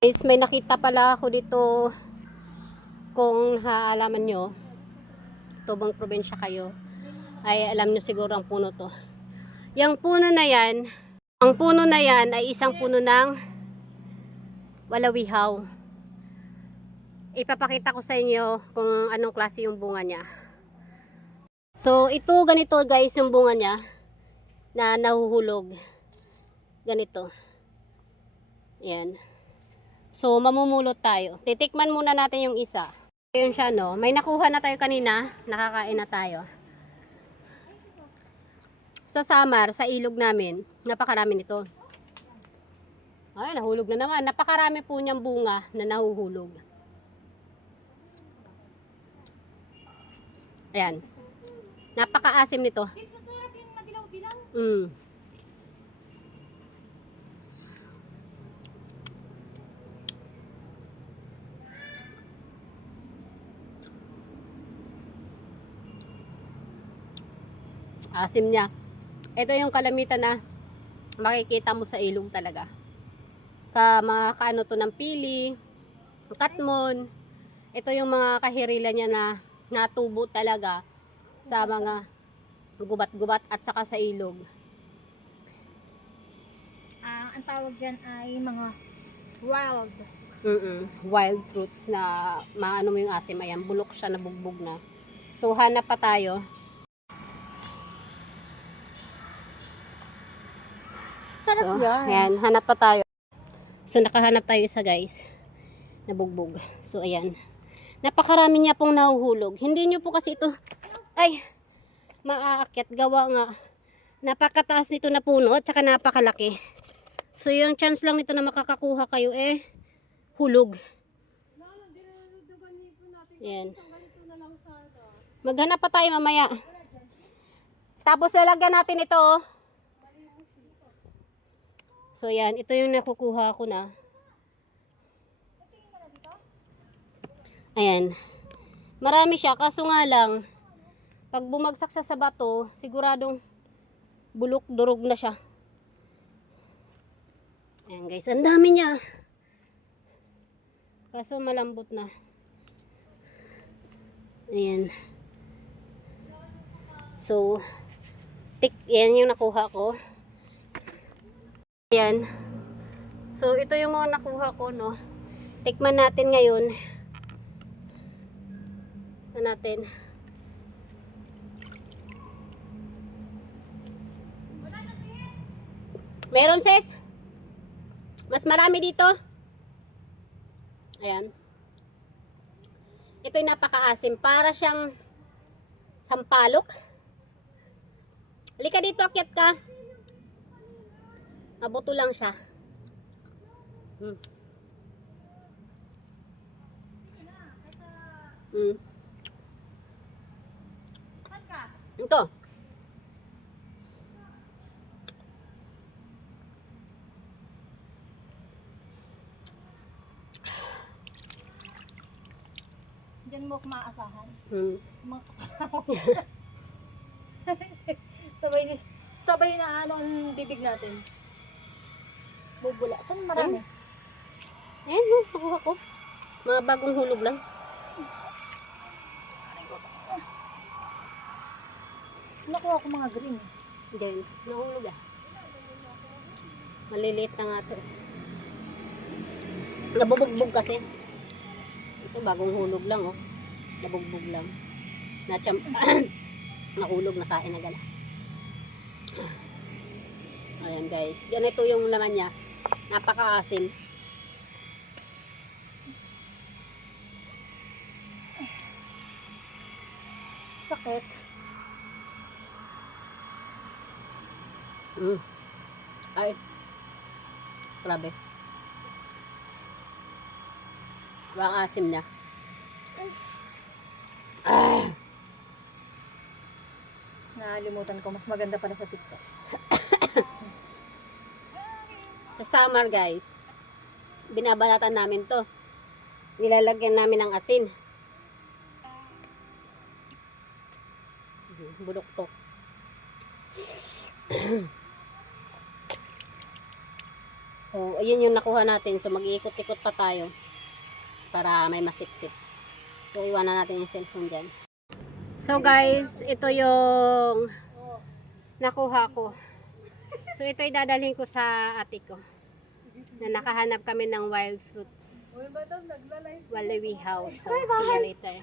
Guys, may nakita pala ako dito. Kung haalaman nyo, tubang probinsya kayo, ay alam nyo siguro ang puno to. Yung puno na yan, ang puno na yan ay isang puno ng walawihaw. Ipapakita ko sa inyo kung anong klase yung bunga niya. So, ito ganito guys yung bunga niya na nahuhulog. Ganito. Yan. So, mamumulot tayo. Titikman muna natin yung isa. Ayun siya, no? May nakuha na tayo kanina. Nakakain na tayo. Sa Samar, sa ilog namin, napakarami nito. Ay, nahulog na naman. Napakarami po niyang bunga na nahuhulog. Ayan. Napakaasim nito. Masarap yung madilaw-dilaw. Asim niya. Ito yung kalamitan na makikita mo sa ilog talaga. Kaano to ng pili, katmon. Ito yung mga kahirila niya na natubo talaga sa mga gubat-gubat at saka sa ilog. Ang tawag dyan ay mga wild. Wild fruits na maano mo yung asim. Ayan, bulok siya, nabugbog na. So, hanap pa tayo. Sarap So, yan. ayan, hanap pa tayo. So, nakahanap tayo isa guys. Nabugbog. So, ayan. Napakarami niya pong nahuhulog. Hindi nyo po kasi ito, ay, maaakyat. Gawa nga. Napakataas nito na puno at saka napakalaki. So, yung chance lang nito na makakakuha kayo hulog. Ayan. Maghanap pa tayo mamaya. Tapos lalagyan natin ito. So, yan. Ito yung nakukuha ko na. Ayan. Marami siya. Kaso nga lang, pag bumagsak sa bato, siguradong bulok, durog na siya. Ayan guys. Ang dami niya. Kaso malambot na. Ayan. So, yan yung nakuha ko. Ayan. So, ito yung mga nakuha ko, no. Tikman natin ngayon. Ano natin? Meron, sis? Mas marami dito. Ayan. Ito'y napakaasim. Para siyang sampalok. Halika dito, akyat ka. Mabuto lang siya. Ito. Diyan mo kumaasahan. sabay na ano ang bibig natin. Bubula. Saan marami? Ayan, nakuha ko. Mga bagong hulog lang. Nakuha ko mga green. Then, nahulog Maliliit na nga ito. Nabubugbog kasi. Ito, bagong hulog lang, oh. Nabugbog lang. Nahulog, nakain na gala. Ayan, guys. Ganito yung laman niya. Napakaasim. Sakit. Ay. Grabe. Ang asim niya. Nakalimutan ko. Mas maganda pala sa TikTok. Sa summer, guys, binabalatan namin to. Nilalagyan namin ng asin. Bulok to. So, ayun yung nakuha natin. So, mag-iikot-ikot pa tayo para may masipsip. So, iwanan natin yung cellphone dyan. So, guys, ito yung nakuha ko. So, ito dadalhin ko sa ate ko. Na nakahanap kami ng wild fruits. Walawi house. So, see you later.